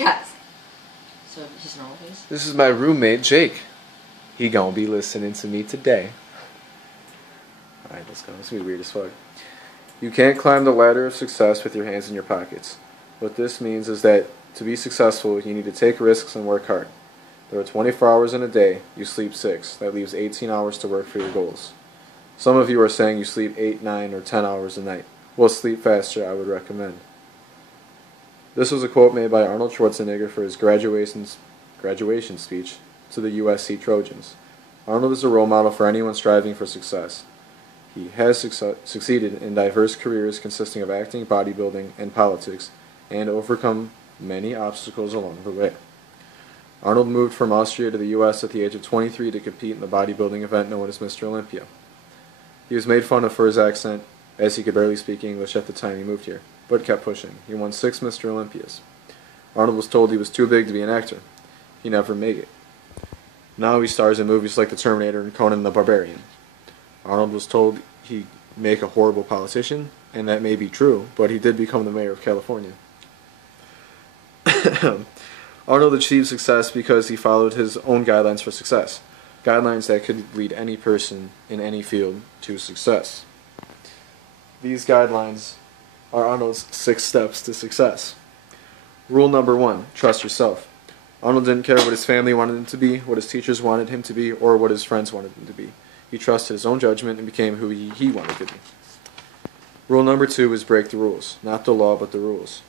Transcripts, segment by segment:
Guys. So, his normal face? This is my roommate, Jake. He gonna be listening to me today. Alright, let's go. This is gonna be weird as fuck. You can't climb the ladder of success with your hands in your pockets. What this means is that to be successful, you need to take risks and work hard. There are 24 hours in a day. You sleep 6. That leaves 18 hours to work for your goals. Some of you are saying you sleep 8, 9, or 10 hours a night. Well, sleep faster, I would recommend. This was a quote made by Arnold Schwarzenegger for his graduation speech to the USC Trojans. Arnold is a role model for anyone striving for success. He has succeeded in diverse careers consisting of acting, bodybuilding, and politics, and overcome many obstacles along the way. Arnold moved from Austria to the U.S. at the age of 23 to compete in the bodybuilding event known as Mr. Olympia. He was made fun of for his accent, as he could barely speak English at the time he moved here, but kept pushing. He won 6 Mr. Olympias. Arnold was told he was too big to be an actor. He never made it. Now he stars in movies like The Terminator and Conan the Barbarian. Arnold was told he'd make a horrible politician, and that may be true, but he did become the mayor of California. Arnold achieved success because he followed his own guidelines for success. Guidelines that could lead any person in any field to success. These guidelines are Arnold's 6 steps to success. Rule number 1, trust yourself. Arnold didn't care what his family wanted him to be, what his teachers wanted him to be, or what his friends wanted him to be. He trusted his own judgment and became who he wanted to be. Rule number 2 is break the rules. Not the law, but the rules.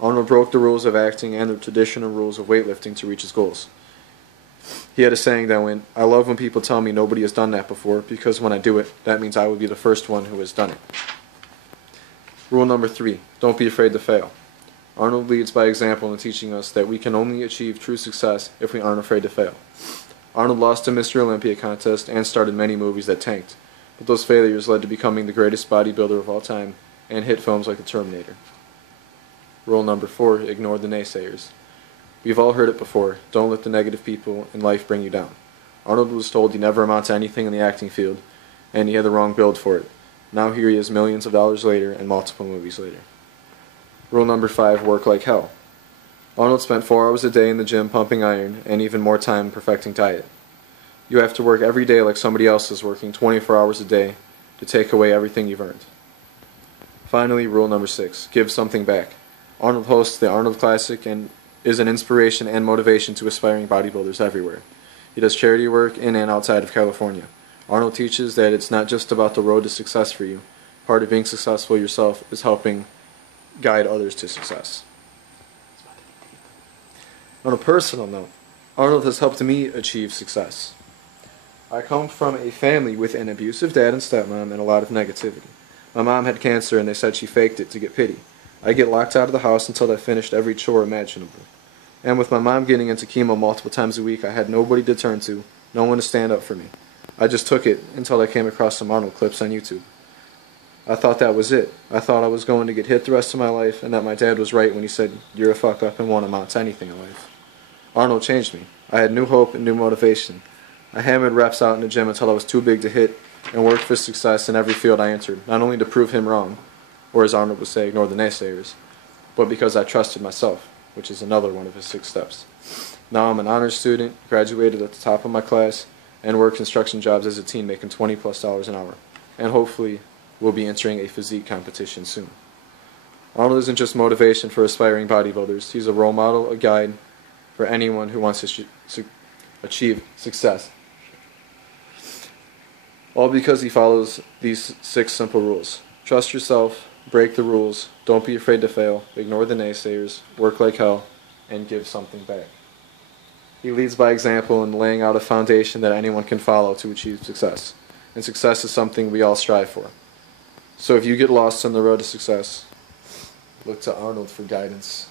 Arnold broke the rules of acting and the traditional rules of weightlifting to reach his goals. He had a saying that went, "I love when people tell me nobody has done that before, because when I do it, that means I will be the first one who has done it." Rule number 3, don't be afraid to fail. Arnold leads by example in teaching us that we can only achieve true success if we aren't afraid to fail. Arnold lost a Mr. Olympia contest and started many movies that tanked, but those failures led to becoming the greatest bodybuilder of all time and hit films like The Terminator. Rule number 4, ignore the naysayers. We've all heard it before, don't let the negative people in life bring you down. Arnold was told he never amount to anything in the acting field, and he had the wrong build for it. Now here he is millions of dollars later and multiple movies later. Rule number 5, work like hell. Arnold spent 4 hours a day in the gym pumping iron and even more time perfecting diet. You have to work every day like somebody else is working 24 hours a day to take away everything you've earned. Finally, rule number 6, give something back. Arnold hosts the Arnold Classic and is an inspiration and motivation to aspiring bodybuilders everywhere. He does charity work in and outside of California. Arnold teaches that it's not just about the road to success for you. Part of being successful yourself is helping guide others to success. On a personal note, Arnold has helped me achieve success. I come from a family with an abusive dad and stepmom and a lot of negativity. My mom had cancer and they said she faked it to get pity. I get locked out of the house until I finished every chore imaginable. And with my mom getting into chemo multiple times a week, I had nobody to turn to, no one to stand up for me. I just took it until I came across some Arnold clips on YouTube. I thought that was it. I thought I was going to get hit the rest of my life and that my dad was right when he said, "You're a fuck up and won't amount to anything in life." Arnold changed me. I had new hope and new motivation. I hammered reps out in the gym until I was too big to hit and worked for success in every field I entered, not only to prove him wrong, or as Arnold would say, ignore the naysayers, but because I trusted myself, which is another one of his 6 steps. Now I'm an honors student, graduated at the top of my class, and work construction jobs as a teen making $20+ an hour, and hopefully will be entering a physique competition soon. Arnold isn't just motivation for aspiring bodybuilders, he's a role model, a guide for anyone who wants to achieve success. All because he follows these 6 simple rules. Trust yourself, break the rules, don't be afraid to fail, ignore the naysayers, work like hell, and give something back. He leads by example in laying out a foundation that anyone can follow to achieve success. And success is something we all strive for. So if you get lost on the road to success, look to Arnold for guidance.